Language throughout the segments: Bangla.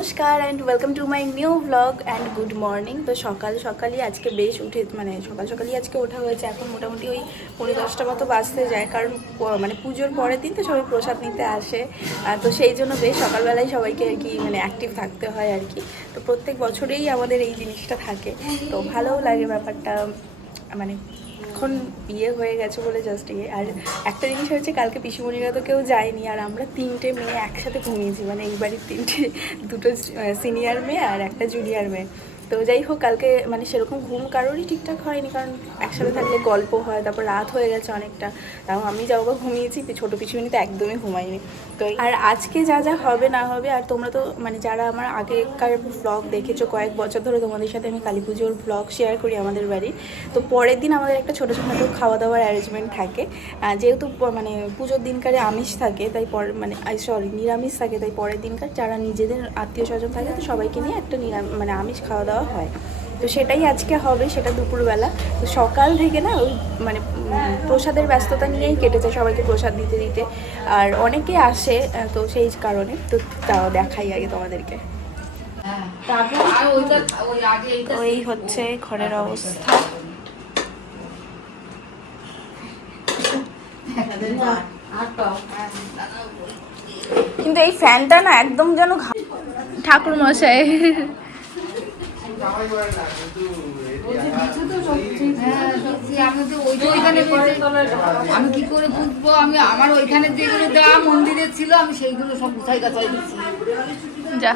নমস্কার and welcome to my new blog and good morning তো সকাল সকালই আজকে বেশ উঠে মানে সকাল সকালই আজকে ওঠা হয়েছে। এখন মোটামুটি ওই পনেরো দশটা মতো বাজতে যায়, কারণ মানে পুজোর পরের দিন তো সবাই প্রসাদ নিতে আসে। তো সেই জন্য বেশ সকালবেলায় সবাইকে আর কি মানে অ্যাক্টিভ থাকতে হয় আর কি। তো প্রত্যেক বছরেই আমাদের এই জিনিসটা থাকে। তো ভালোও লাগে ব্যাপারটা মানে এখন বিয়ে হয়ে গেছে বলে জাস্ট ইয়ে। আর একটা জিনিস হয়েছে, কালকে পিসিমণিরা তো কেউ যায়নি, আর আমরা তিনটে মেয়ে একসাথে ঘুমিয়েছি। মানে এই বাড়ির তিনটে, দুটো সিনিয়র মেয়ে আর একটা জুনিয়র মেয়ে। তো যাই হোক, কালকে মানে সেরকম ঘুম কারোরই ঠিকঠাক হয়নি, কারণ একসাথে থাকলে গল্প হয়, তারপর রাত হয়ে গেছে অনেকটা। তাও আমি যাও বা ঘুমিয়েছি ছোটো পিসিমণি তো একদমই ঘুমাইনি। তো আর আজকে যা যা হবে না হবে, আর তোমরা তো মানে যারা আমার আগেকার ব্লগ দেখেছ কয়েক বছর ধরে, তোমাদের সাথে আমি কালী পুজোর ব্লগ শেয়ার করি আমাদের বাড়ি। তো পরের দিন আমাদের একটা ছোটো ছোটো খাওয়া দাওয়ার অ্যারেঞ্জমেন্ট থাকে। যেহেতু মানে পুজোর দিনকারে আমিষ থাকে, তাই পর মানে সরি নিরামিষ থাকে, তাই পরের দিনকার যারা নিজেদের আত্মীয় স্বজন থাকে, তো সবাইকে নিয়ে একটা নিরাম মানে আমিষ খাওয়া দাওয়া হয়। তো সেটাই আজকে হবে, সেটা দুপুরবেলা। তো সকাল থেকে না ওই মানে প্রসাদের ব্যস্ততা নিয়েই কেটেছে সবাইকে প্রসাদ দিতে দিতে। আর অনেকে আসে তো সেই কারণে। তো তাও দেখাই আগে তোমাদেরকে। ওই হচ্ছে ঘরের অবস্থা। কিন্তু এই ফ্যানটা না একদম যেন ঠাকুর মশাই আমি কি করে বুঝব? আমি আমার ওইখানে যেগুলো দেওয়া মন্দিরে ছিল আমি সেইগুলো সব গুছাই গাছাই দিচ্ছি। যা।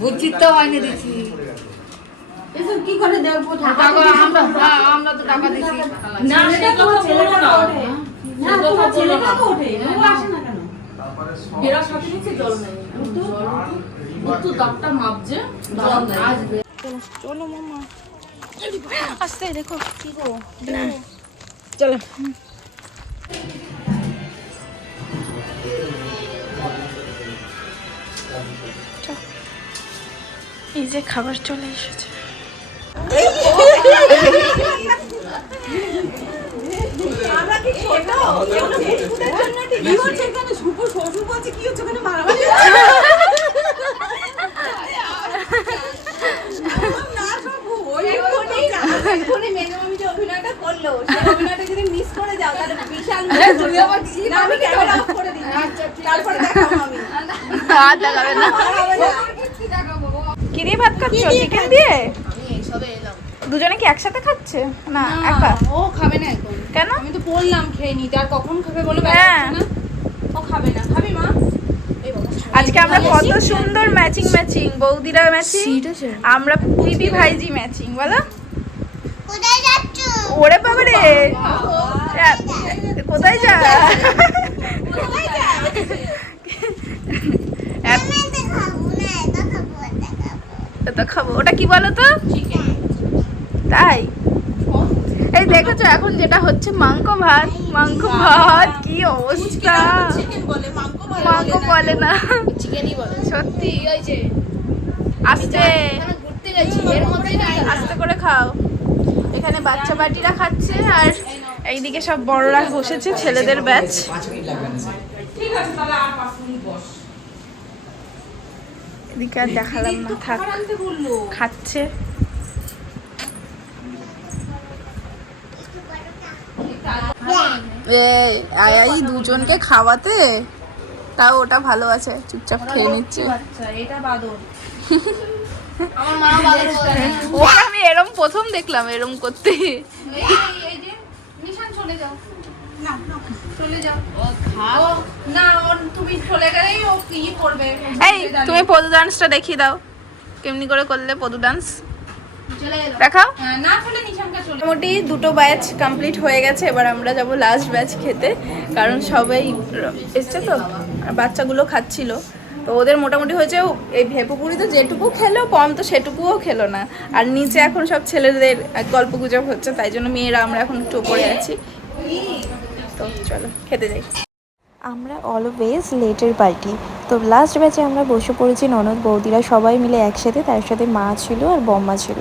বুঝিতে হয়নি দিচ্ছি। কি করে দেখব? টাকা আমরা হ্যাঁ, আমরা তো টাকা দিচ্ছি। না সেটা তোমার ছেলেটা ওঠে। না তোমার ছেলেটা তো ওঠে। ও আসে না কেন? এরা সাথে নিচে জল নেই। জল তো দাগটা মাপছে। আসবে। চলো মামা। আস্তে দেখো। কি গো? চলো। এই যে খাবার চলে এসেছে। কি হচ্ছে কি মারামারি না শুভ ওই এক্ষুনি মেজমামি যে অভিনয়টা করল সেই অভিনয়টা যদি মিস করে যাও তাহলে বিশাল তুমি আবার কি না আমি ক্যামেরা অফ করে দিই তারপরে দেখাবো আমি। আর দেখাবে না। কি দিয়ে ভাত খাচ্ছ? চিকেন দিয়ে আমি এইসবে এলাম। দুজনে কি একসাথে খাচ্ছে? না একা ও খাবে না এখন। কেন? আমি তো বললাম খেয়ে নিতে আর কখন খাবে বলে হ্যাঁ। ও খাবে না। খাবি মা? আজকে আমরা কত সুন্দর ম্যাচিং ম্যাচিং বৌদিরা ম্যাচিং আমরা পিপি ভাইজি ম্যাচিং বলো? ওরে বাবা রে। কোথায় যা? তো খাব। ওটা কি বলো তো? তাই? এই দেখেছ এখন যেটা হচ্ছে মাংস ভাত। মাংস ভাত কি অবস্থা? মাংস বলে না। চিকেনই বলে সত্যি আস্তে। ঘুরতে গেছি এর মধ্যে আস্তে করে খাও। এখানে বাচ্চা বাটিরা খাচ্ছে আর এইদিকে সব বড়রা বসেছে ছেলেদের ব্যাচ ঠিক আছে তাহলে আর বস এদিকে আর দেখালাম না থাক খাচ্ছে। আই দুজনকে খাওয়াতে? তাও ওটা ভালো আছে চুপচাপ খেয়ে নিচ্ছে। এটা বাদর। ওকে আমি এরম প্রথম দেখলাম এরম করতে। এই চলে যাও। তুমি এই পদু ডান্সটা দেখিয়ে দাও। কেমনি করে করলে পদু ডান্স দেখাও। হ্যাঁ, মোটামুটি দুটো ব্যাচ কমপ্লিট হয়ে গেছে। এবার আমরা যাব লাস্ট ব্যাচ খেতে। কারণ সবাই এসছে তো বাচ্চাগুলো খাচ্ছিল। তো ওদের মোটামুটি হয়েছে এই ভেপুপুরি তো যেটুকু খেলো কম তো সেটুকুও খেলো না। আর নিচে এখন সব ছেলেদের গল্প গুজব হচ্ছে, তাই জন্য মেয়েরা আমরা এখন একটু উপরে আছি। তো চলো, খেতে যাই। আমরা অলওয়েজ লেটের পার্টি তো লাস্ট ব্যাচে আমরা বসে পড়েছি, ননদ বৌদিরা সবাই মিলে একসাথে, তার সাথে মা ছিল আর বম্মা ছিল।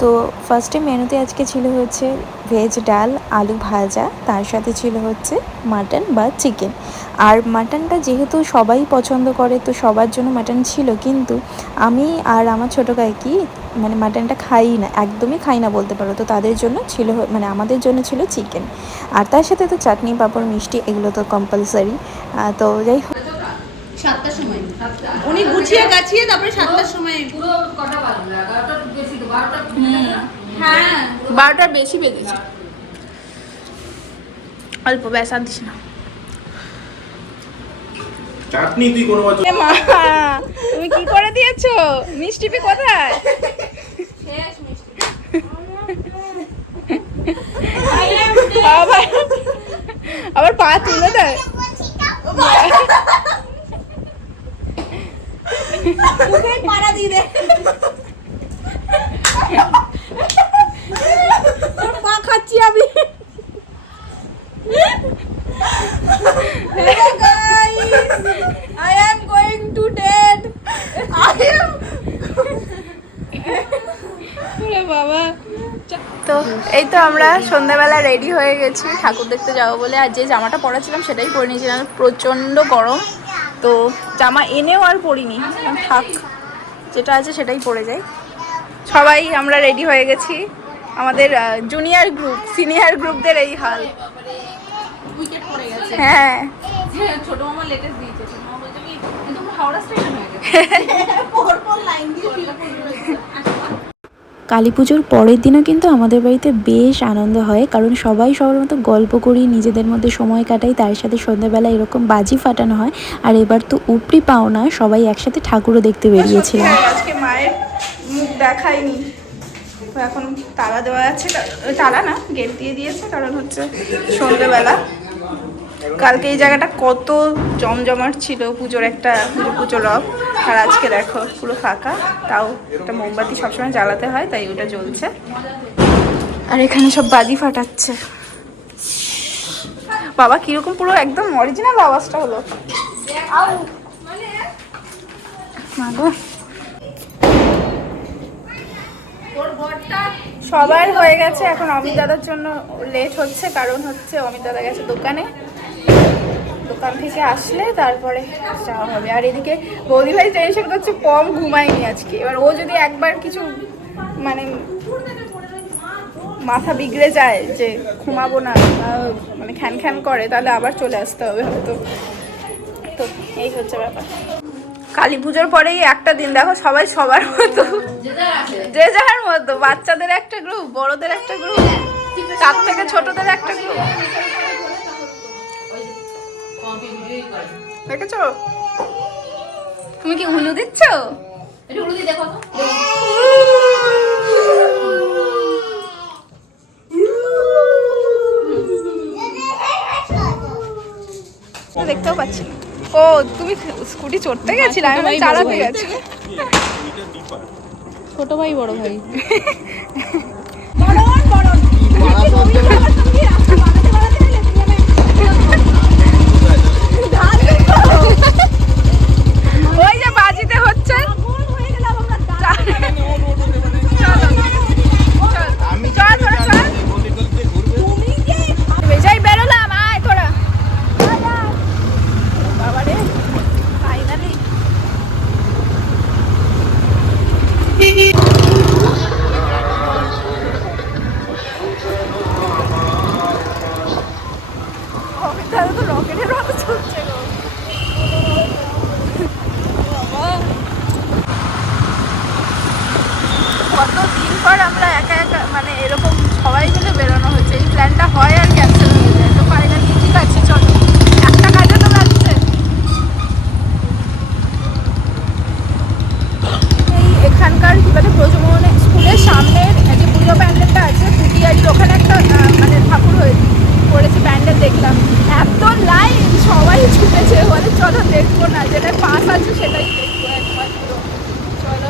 তো ফার্স্টে মেনুতে আজকে ছিল হচ্ছে ভেজ ডাল আলু ভাজা তার সাথে ছিল হচ্ছে মাটন বা চিকেন আর মাটনটা যেহেতু সবাই পছন্দ করে তো সবার জন্য মাটন ছিল কিন্তু আমি আর আমার ছোটো কাকি মানে মাটনটা খাই না একদমই খাই না বলতে পারো। তো তাদের জন্য ছিল মানে আমাদের জন্য ছিল চিকেন আর তার সাথে তো চাটনি পাঁপড় মিষ্টি এগুলো তো কম্পালসারি তো যাই হোক। সাতটার সময়। উনি গুছিয়ে গাছিয়ে তারপরে সাতটার সময়। পুরো কটা বাজবে হ্যাঁ বারোটার বেশি বেজেছে। অল্প ব্যাস আর দিস না। চাটনি তুই কোনো বছর মা তুমি কি করে দিয়েছ? মিষ্টি পি কোথায়? আবার আবার পা তুলে দেয়। পাড়া দিয়ে দে। পা খাচ্ছি আমি I am going to dead. I am. বাবা তো এই তো আমরা সন্ধ্যাবেলা রেডি হয়ে গেছি ঠাকুর দেখতে যাব বলে আর যে জামাটা পরেছিলাম সেটাই পরে নিয়েছিলাম প্রচণ্ড গরম তো জামা এনেও আর পরিনি থাক যেটা আছে সেটাই পরে যাই সবাই আমরা রেডি হয়ে গেছি। আমাদের জুনিয়র গ্রুপ সিনিয়র গ্রুপদের এই হাল হ্যাঁ। ছোট মামা লেটেস্ট দিয়েছে ছোট মামা বলছে কি একদম হাওড়া স্টেশন হয়ে গেছে পর পর লাইন দিয়ে কালী পুজোর পরের দিনও কিন্তু আমাদের বাড়িতে বেশ আনন্দ হয় কারণ সবাই সবার মতো গল্প করি নিজেদের মধ্যে সময় কাটাই তার সাথে সন্ধ্যাবেলা এরকম বাজি ফাটানো হয়। আর এবার তো উপরি পাওনা সবাই একসাথে ঠাকুরও দেখতে বেরিয়েছিলাম। আজকে মায়ের মুখ দেখায়নি তো এখন তালা দেওয়া আছে। তালা না গেট দিয়ে দিয়েছে। কারণ হচ্ছে সন্ধ্যেবেলা কালকে এই জায়গাটা কত জমজমাট ছিল, পুজোর একটা পুজো পুজো রব। আর আজকে দেখো, পুরো ফাঁকা। তাও একটা মোমবাতি সবসময় জ্বালাতে হয়, তাই ওটা জ্বলছে। আর এখানে সব বাজি ফাটাচ্ছে। বাবা, কীরকম পুরো একদম অরিজিনাল আওয়াজটা হলো। মাগো সবার হয়ে গেছে। এখন অমিত দাদার জন্য লেট হচ্ছে, কারণ হচ্ছে অমিত দাদা গেছে দোকানে। দোকান থেকে আসলে তারপরে যাওয়া হবে। আর এদিকে বৌদি ভাই টেনশন করছে কম ঘুমায়নি আজকে। এবার ও যদি একবার কিছু মানে মাথা বিগড়ে যায় যে ঘুমাবো না মানে খ্যান খ্যান করে, তাহলে আবার চলে আসতে হবে হয়তো। তো এই হচ্ছে ব্যাপার। কালী পুজোর পরেই একটা দিন দেখো সবাই সবার মতো। যে যার মতো বাচ্চাদের একটা গ্রুপ বড়দের একটা গ্রুপ তার থেকে ছোটদের একটা গ্রুপ দেখেছ? তুমি কি উলু দিচ্ছ? দেখতেও পাচ্ছি না। ও তুমি স্কুটি চড়তে গেছিলে? আমি চালাতে গেছি। ছোট ভাই বড় ভাই। ওই যে বাজিতে হচ্ছে চল চল যাই বেরোলাম আয় তোরা বাবা রে ফাইনালি তাহলে তো রকেটের মতো চলছে গো কত দিন পর আমরা একা একা মানে এরকম সবাই মিলে বেরোনো হচ্ছে এই প্ল্যানটা হয় আর ক্যান্সেল হয়ে যায় তো ফাইনালি ঠিক আছে চলো একটা কাজে তো লাগছে এই এখানকার কি বলে ব্রজমোহন স্কুলের সামনের যে পুজো প্যান্ডেলটা আছে পুটিয়ারির ওখানে একটা আহ, মানে ঠাকুর হয়ে করেছে প্যান্ডেল দেখলাম এত লাইন সবাই ছুটেছে বলে চলো দেখব না যেটা পাস আছে সেটাই দেখব একমাত্র চলো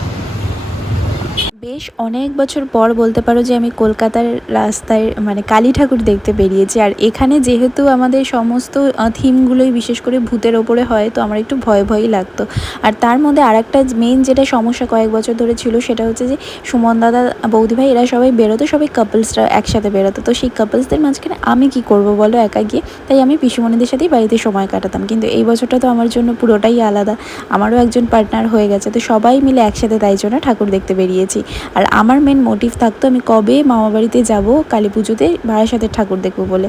বেশ অনেক বছর পর বলতে পারো যে আমি কলকাতার রাস্তায় মানে কালী ঠাকুর দেখতে বেরিয়েছি। আর এখানে যেহেতু আমাদের সমস্ত থিমগুলোই বিশেষ করে ভূতের ওপরে হয়, তো আমার একটু ভয় ভয়ই লাগতো। আর তার মধ্যে আরেকটা মেন যেটা সমস্যা কয়েক বছর ধরে ছিল, সেটা হচ্ছে যে সুমন দাদা বৌদি ভাই এরা সবাই বেরোতো, সবাই কাপলসরা একসাথে বেরোতো। তো সেই কাপলসদের মাঝখানে আমি কি করব বলো একা গিয়ে? তাই আমি পিসুমণিদের সাথেই বাড়িতে সময় কাটাতাম। কিন্তু এই বছরটা তো আমার জন্য পুরোটাই আলাদা। আমারও একজন পার্টনার হয়ে গেছে, তো সবাই মিলে একসাথে তাই জন্য ঠাকুর দেখতে বেরিয়েছি। আর আমার মেন মোটিভ থাকতো আমি কবে মামা বাড়িতে যাব, কালী পুজোতে সাথে ঠাকুর দেখব বলে।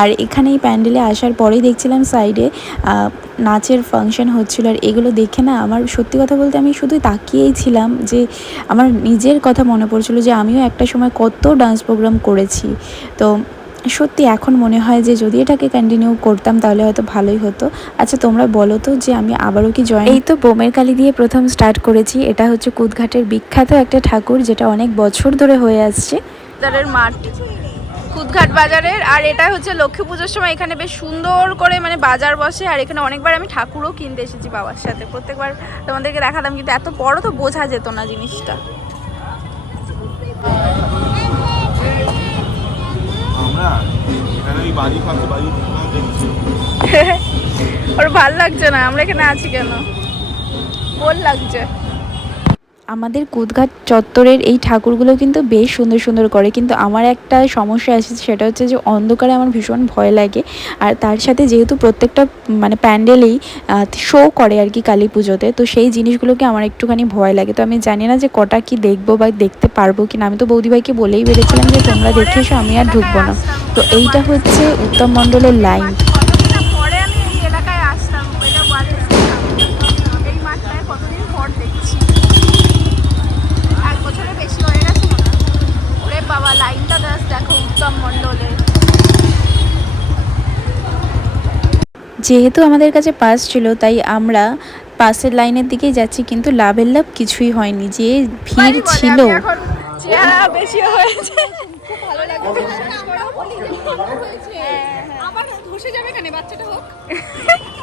আর এখানে এই প্যান্ডেলে আসার পরেই দেখছিলাম সাইডে নাচের ফাংশন হচ্ছিল। আর এগুলো দেখে না আমার সত্যি কথা বলতে আমি শুধু তাকিয়েই ছিলাম যে আমার নিজের কথা মনে পড়ছিল যে আমিও একটা সময় কত ডান্স প্রোগ্রাম করেছি। তো সত্যি এখন মনে হয় যে যদি এটাকে কন্টিনিউ করতাম তাহলে হয়তো ভালোই হতো। আচ্ছা তোমরা বলো তো যে আমি আবারও কি জয়েন এই তো বোমের কালি দিয়ে প্রথম স্টার্ট করেছি। এটা হচ্ছে কুদঘাটের বিখ্যাত একটা ঠাকুর যেটা অনেক বছর ধরে হয়ে আসছে। বাজারের মাঠ। কুদঘাট বাজারের আর এটা হচ্ছে লক্ষ্মী পুজোর সময় এখানে বেশ সুন্দর করে মানে বাজার বসে আর এখানে অনেকবার আমি ঠাকুরও কিনতে এসেছি বাবার সাথে। প্রত্যেকবার তোমাদেরকে দেখাতাম কিন্তু এত বড় তো বোঝা যেত না জিনিসটা। দেখছি। ওর ভালো লাগছে না আমরা এখানে আছি কেন? বোর লাগছে। আমাদের কুদঘাট চত্বরের এই ঠাকুরগুলো কিন্তু বেশ সুন্দর সুন্দর করে, কিন্তু আমার একটা সমস্যা আছে সেটা হচ্ছে যে অন্ধকারে আমার ভীষণ ভয় লাগে। আর তার সাথে যেহেতু প্রত্যেকটা মানে প্যান্ডেলেই শো করে আর কি কালী পুজোতে, তো সেই জিনিসগুলোকে আমার একটুখানি ভয় লাগে। তো আমি জানি না যে কটা কি দেখব বা দেখতে পারব কি না আমি তো বৌদিভাইকে বলেই বেরিয়েছিলাম যে তোমরা দেখে এসো, আমি আর ঢুকবো না। তো এইটা হচ্ছে উত্তম মণ্ডলের লাইন কতদিন পরে আমি এই এলাকায় আসতাম এটা বাড়ির এই মাঠটায় কতদিন পর দেখছি এক বছরের বেশি হয়ে গেছে মনে হয়। ওরে বাবা লাইনটা জাস্ট দেখো উত্তম মণ্ডলের যেহেতু আমাদের কাছে পাস ছিল তাই আমরা পাশের লাইনের দিকেই যাচ্ছি কিন্তু লাভের লাভ কিছুই হয়নি। যে ভিড় ছিল বেশি হয়েছে। আমার ধসে যাবে এখানে বাচ্চাটা হোক।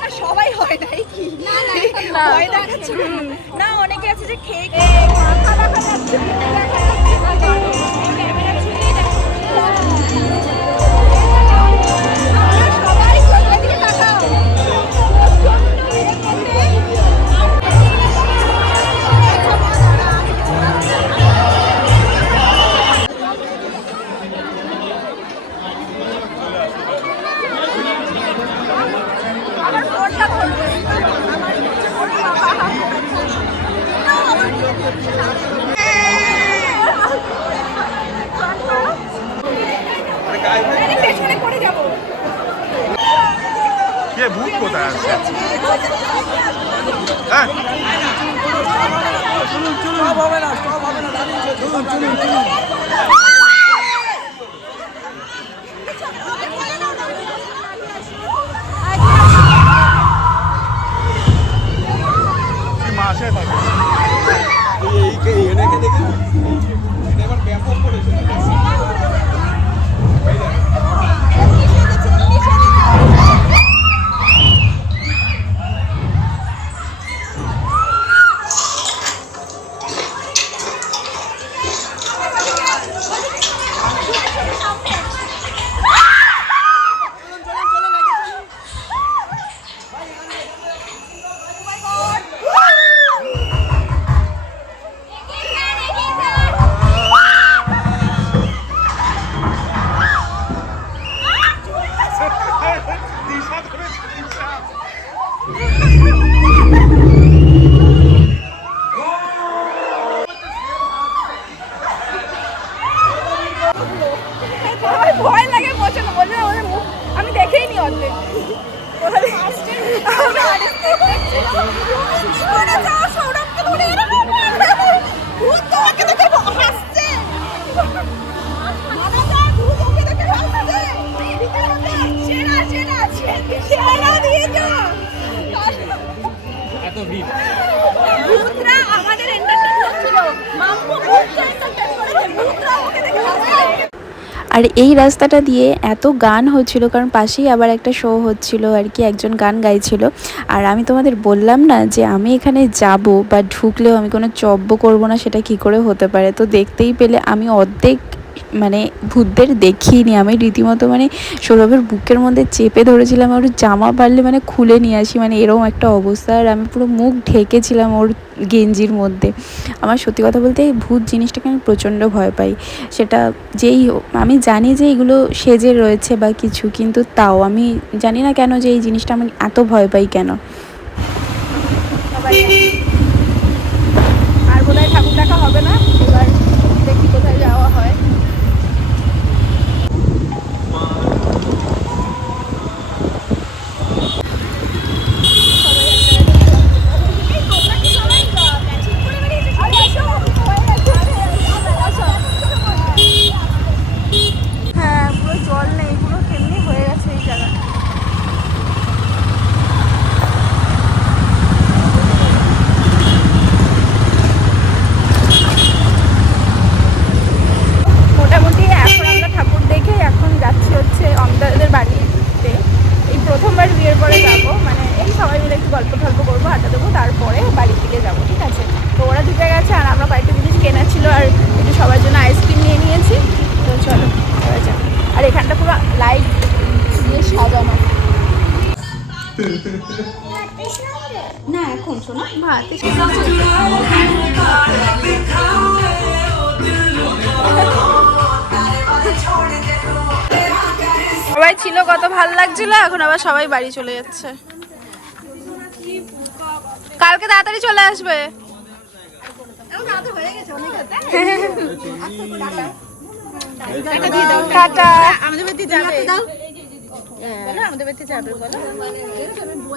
আর সবাই হয় নাই কি? না। ভয় দেখাচ্ছে। না অনেকে আছে যে খেয়ে আমার ভূত কোথায় চলুন চলুন কি আর এই রাস্তাটা দিয়ে এত গান হচ্ছিল, কারণ পাশেই আবার একটা শো হচ্ছিল আর কি, একজন গান গাইছিল। আর আমি তোমাদের বললাম না যে আমি এখানে যাব বা ঢুকলেও আমি কোনো চব্য করব না, সেটা কি করে হতে পারে? তো দেখতেই পেলে আমি অর্ধেক মানে ভূতদের দেখিনি আমি রীতিমতো মানে সৌরভের বুকের মধ্যে চেপে ধরেছিলাম, ওর জামা পারলে মানে খুলে নিয়ে আসি মানে এরকম একটা অবস্থা। আর আমি পুরো মুখ ঢেকেছিলাম ওর গেঞ্জির মধ্যে। আমার সত্যি কথা বলতে ভূত জিনিসটাকে আমি প্রচণ্ড ভয় পাই। সেটা যেই আমি জানি যে এগুলো সেজে রয়েছে বা কিছু, কিন্তু তাও আমি জানি না কেন যে এই জিনিসটা আমি এত ভয় পাই কেন। আর বোধহয় ঠাকুর দেখা হবে না। কত ভালো লাগছিল এখন আবার সবাই বাড়ি চলে যাচ্ছে। কালকে তাড়াতাড়ি চলে আসবে।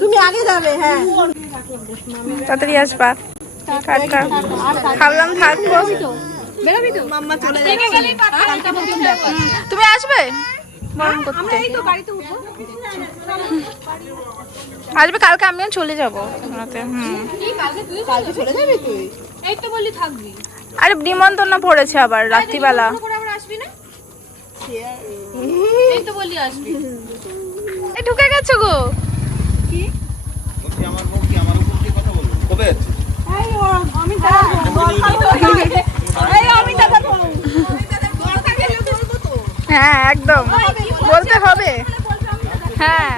তুমি আগে যাবে হ্যাঁ। তাড়াতাড়ি আসবা। ভাবলাম থাকব। তুমি আসবে? বরণ করতে। আসবে কালকে আমিও চলে যাব। রাতে হুম। কালকে চলে যাবি? তুই? এই তো বললি থাকবি। আরে নিমন্ত্রণ পড়েছে আবার রাত্রিবেলা। করে আবার আসবি না? এই তো বললি আসবি। এই ঢুকে গেছো গো। আমার মুখ কি আমার উপর কি কথা বলব? কবে যাচ্ছে হ্যাঁ একদম। বলতে হবে। হ্যাঁ।